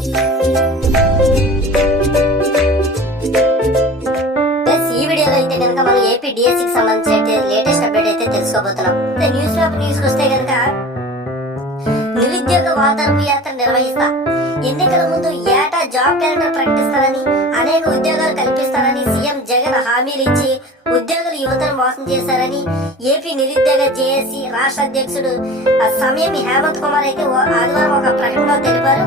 ఈ వీడియోలో అయితే కనుక మనం ఏపీ డిఎస్సికి సంబంధించిన లేటెస్ట్ అప్డేట్ అయితే తెలుసుకోబోతున్నాం. న్యూస్ పేపర్ న్యూస్ వస్తే కనుక నిరుద్యోగ వాతావరణ యాత్ర నిర్వహిస్తా. ఎన్నికల ముందు ఏటా జాబ్ క్యాలెండర్ ప్రకటిస్తానని అనేక ఉద్యోగాలు కల్పిస్తానని సీఎం జగన్ హామీలు ఇచ్చి ఉద్యోగులు యువతను మోసం చేశారని ఏపీ నిరుద్యోగ జేఏసీ రాష్ట్ర అధ్యక్షుడు సమయం హేమంత్ కుమార్ అయితే ఆదివారం ఒక ప్రకటనలో తెలిపారు.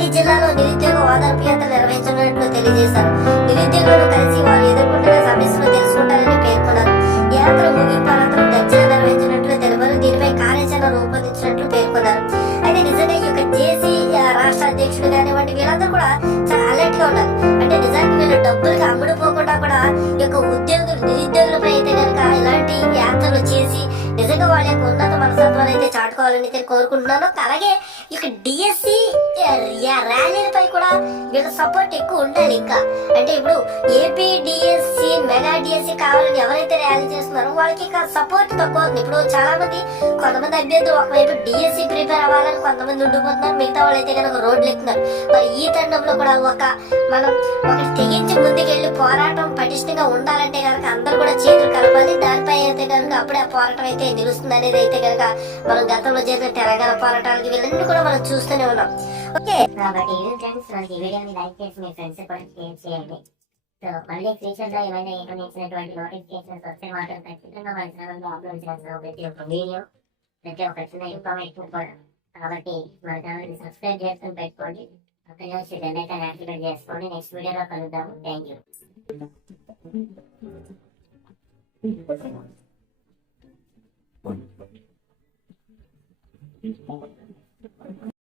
ప్రతి జిల్లాలో నిరుద్యోగ ఓదార్పు యాత్ర నిర్వహించనున్నట్లు తెలియజేశారు. నిరుద్యోగులను కలిసి వారు ఎదుర్కొంటున్న సమస్యలు తెలుసుకుంటారని పేర్కొన్నారు. యాత్ర ముగింపు అనంతరం చర్చలు నిర్వహించినట్లు తెలిపారు. దీనిపై కార్యాచరణ రూపొందించినట్లు పేర్కొన్నారు. అయితే నిజంగా ఈ యొక్క జేసీ రాష్ట్ర అధ్యక్షుడు కానివ్వండి వీళ్ళందరూ కూడా చాలా అలర్ట్గా ఉన్నారు. అంటే నిజానికి వీళ్ళు డబ్బులకి అమ్ముడుపోకుండా కూడా ఈ యొక్క ఉద్యోగులు నిరుద్యోగులపై అయితే కనుక ఇలాంటి యాత్రలు చేసి నిజంగా వాళ్ళ యొక్క ఉన్నత మనస్తత్వాన్ని అయితే చాటుకోవాలని అయితే కోరుకుంటున్నాను. అలాగే ఈ యొక్క డిఎస్సి ర్యాలీలపై కూడా వీళ్ళ సపోర్ట్ ఎక్కువ ఉండాలి ఇంకా. అంటే ఇప్పుడు ఏపీ డిఎస్సి మెగా డిఎస్సి కావాలని ఎవరైతే ర్యాలీ చేస్తున్నారో వాళ్ళకి ఇంకా సపోర్ట్ తక్కువ ఉంది. ఇప్పుడు చాలా మంది కొంతమంది అభ్యర్థులు ఒకవైపు డిఎస్సి ప్రిపేర్ అవ్వాలని కొంతమంది ఉండిపోతున్నారు. మిగతా వాళ్ళైతే కనుక రోడ్లు ఎక్కుతున్నారు. మరి ఈ తరుణంలో కూడా ఒక మనం ఒకటి తెగించి ముందుకెళ్ళి పోరాటం పటిష్టంగా ఉండాలంటే అప్పుడే ఆ పోరాటం అయితే నిలుస్తుంది అనేది అయితే కనుక మనం గతంలో జరిగిన తెలంగాణ పోరాటాలకి వీళ్ళన్నీ కూడా మనం చూస్తూనే ఉన్నాం. ఓకే. కాబట్టి ఇది ఫ్రెండ్స్ మనకి ఈ వీడియోని లైక్ చేసి మీ ఫ్రెండ్స్ కూడా షేర్ చేయండి. సో మళ్ళీ ఫ్యూచర్లో ఏమైనా ఇన్ఫర్మేషన్ నోటిఫికేషన్స్ వస్తే మాత్రం ఖచ్చితంగా మన ఛానల్లో అప్లోడ్ చేస్తాం ప్రతి ఒక్క వీడియో ప్రతి ఒక్క చిన్న ఇన్ఫర్మేషన్ కూడా. కాబట్టి మన ఛానల్ని సబ్స్క్రైబ్ చేసుకుని పెట్టుకోండి. అక్కడ నుంచి బెల్ ఐకాన్ యాక్టివేట్ చేసుకోండి నెక్స్ట్ వీడియోలో కలుద్దాము. Thank you is than